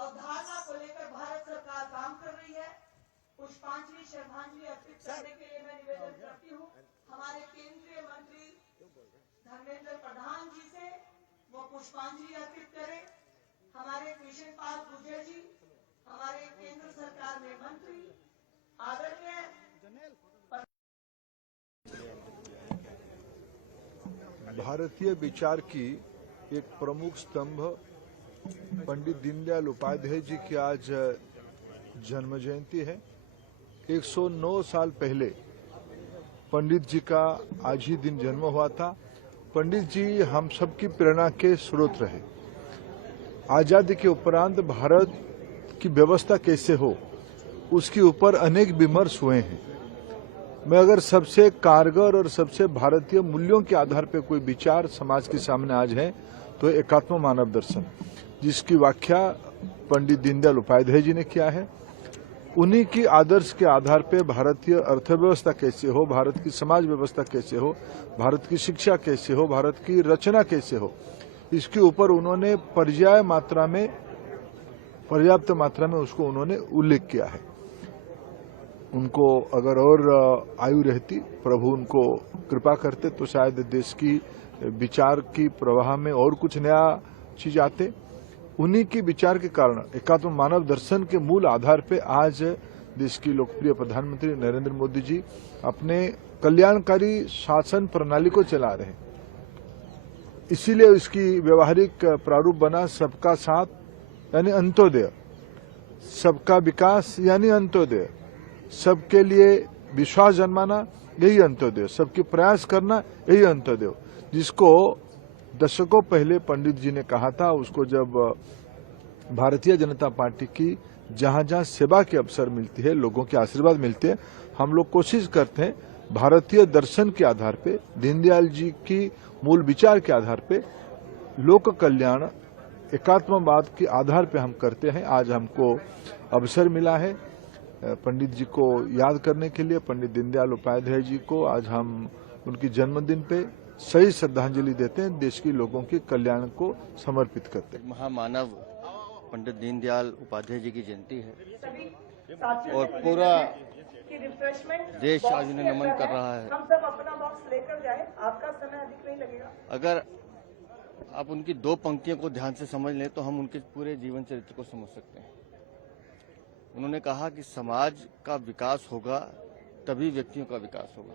अवधारणा को लेकर भारत सरकार काम कर रही है। पुष्पांजलि श्रद्धांजलि अर्पित करने के लिए मैं निवेदन करती हूँ हमारे केंद्रीय मंत्री धर्मेंद्र प्रधान जी से वो पुष्पांजलि अर्पित करें। हमारे कृष्ण पाल गुर्जर जी हमारे केंद्र सरकार में मंत्री आदरणीय भारतीय विचार की एक प्रमुख स्तंभ पंडित दीनदयाल उपाध्याय जी की आज जन्म जयंती है। 109 साल पहले पंडित जी का आज ही दिन जन्म हुआ था। पंडित जी हम सबकी प्रेरणा के स्रोत रहे। आजादी के उपरांत भारत की व्यवस्था कैसे हो उसके ऊपर अनेक विमर्श हुए हैं। मैं अगर सबसे कारगर और सबसे भारतीय मूल्यों के आधार पर कोई विचार समाज के सामने आज है तो एकात्म मानव दर्शन, जिसकी व्याख्या पंडित दीनदयाल उपाध्याय जी ने किया है। उन्हीं की आदर्श के आधार पर भारतीय अर्थव्यवस्था कैसे हो, भारत की समाज व्यवस्था कैसे हो, भारत की शिक्षा कैसे हो, भारत की रचना कैसे हो, इसके ऊपर उन्होंने पर्याप्त मात्रा में उसको उन्होंने उल्लेख किया है। उनको अगर और आयु रहती, प्रभु उनको कृपा करते तो शायद देश की विचार की प्रवाह में और कुछ नया चीज आते। उन्हीं की विचार के कारण एकात्म मानव दर्शन के मूल आधार पे आज देश की लोकप्रिय प्रधानमंत्री नरेंद्र मोदी जी अपने कल्याणकारी शासन प्रणाली को चला रहे हैं। इसीलिए इसकी व्यवहारिक प्रारूप बना सबका साथ यानी अंत्योदय, सबका विकास यानी अंत्योदय, सबके लिए विश्वास जन्माना यही अंत्योदय, सबके प्रयास करना यही अंत्योदय, जिसको दशकों पहले पंडित जी ने कहा था। उसको जब भारतीय जनता पार्टी की जहां जहां सेवा के अवसर मिलती है, लोगों के आशीर्वाद मिलते हैं, हम लोग कोशिश करते हैं भारतीय दर्शन के आधार पे, दीनदयाल जी की मूल विचार के आधार पे, लोक कल्याण एकात्मवाद के आधार पे हम करते हैं। आज हमको अवसर मिला है पंडित जी को याद करने के लिए, पंडित दीनदयाल उपाध्याय जी को आज हम उनकी जन्मदिन पे सही श्रद्धांजलि देते हैं, देश के लोगों के कल्याण को समर्पित करते हैं। महामानव पंडित दीनदयाल उपाध्याय जी की जयंती है और पूरा देश आज उन्हें नमन कर रहा है। हम सब अपना बॉक्स लेकर जाएं, आपका समय अधिक नहीं लगेगा। अगर आप उनकी दो पंक्तियों को ध्यान से समझ लें तो हम उनके पूरे जीवन चरित्र को समझ सकते हैं। उन्होंने कहा कि समाज का विकास होगा तभी व्यक्तियों का विकास होगा।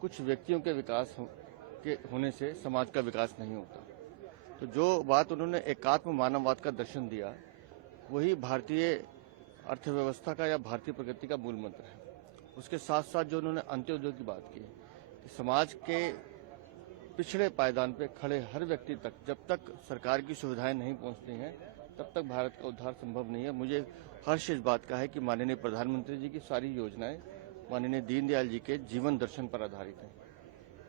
कुछ व्यक्तियों के विकास के होने से समाज का विकास नहीं होता। तो जो बात उन्होंने एकात्म मानववाद का दर्शन दिया, वही भारतीय अर्थव्यवस्था का या भारतीय प्रगति का मूल मंत्र है। उसके साथ साथ जो उन्होंने अंत्योदय की बात की, कि समाज के पिछड़े पायदान पे खड़े हर व्यक्ति तक जब तक सरकार की सुविधाएं नहीं पहुंचती हैं तब तक भारत का उद्धार संभव नहीं है। मुझे हर्ष इस बात का है कि माननीय प्रधानमंत्री जी की सारी योजनाएं माननीय दीनदयाल जी के जीवन दर्शन पर आधारित हैं,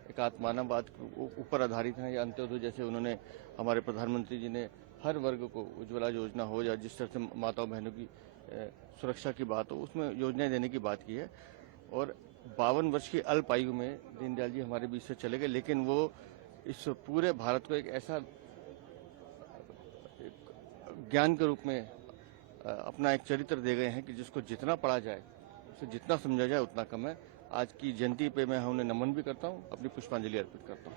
एकात्म मानववाद के ऊपर आधारित हैं। या अंत्योदय जैसे उन्होंने हमारे प्रधानमंत्री जी ने हर वर्ग को उज्ज्वला योजना हो या जिस तरह से माताओं बहनों की सुरक्षा की बात हो, उसमें योजनाएं देने की बात की है। और 52 वर्ष की अल्प आयु में दीनदयाल जी हमारे बीच से चले गए, लेकिन वो इस पूरे भारत को एक ऐसा ज्ञान के रूप में अपना एक चरित्र दे गए हैं कि जिसको जितना पढ़ा जाए, उसे जितना समझा जाए उतना कम है। आज की जयंती पे मैं उन्हें नमन भी करता हूँ, अपनी पुष्पांजलि अर्पित करता हूँ।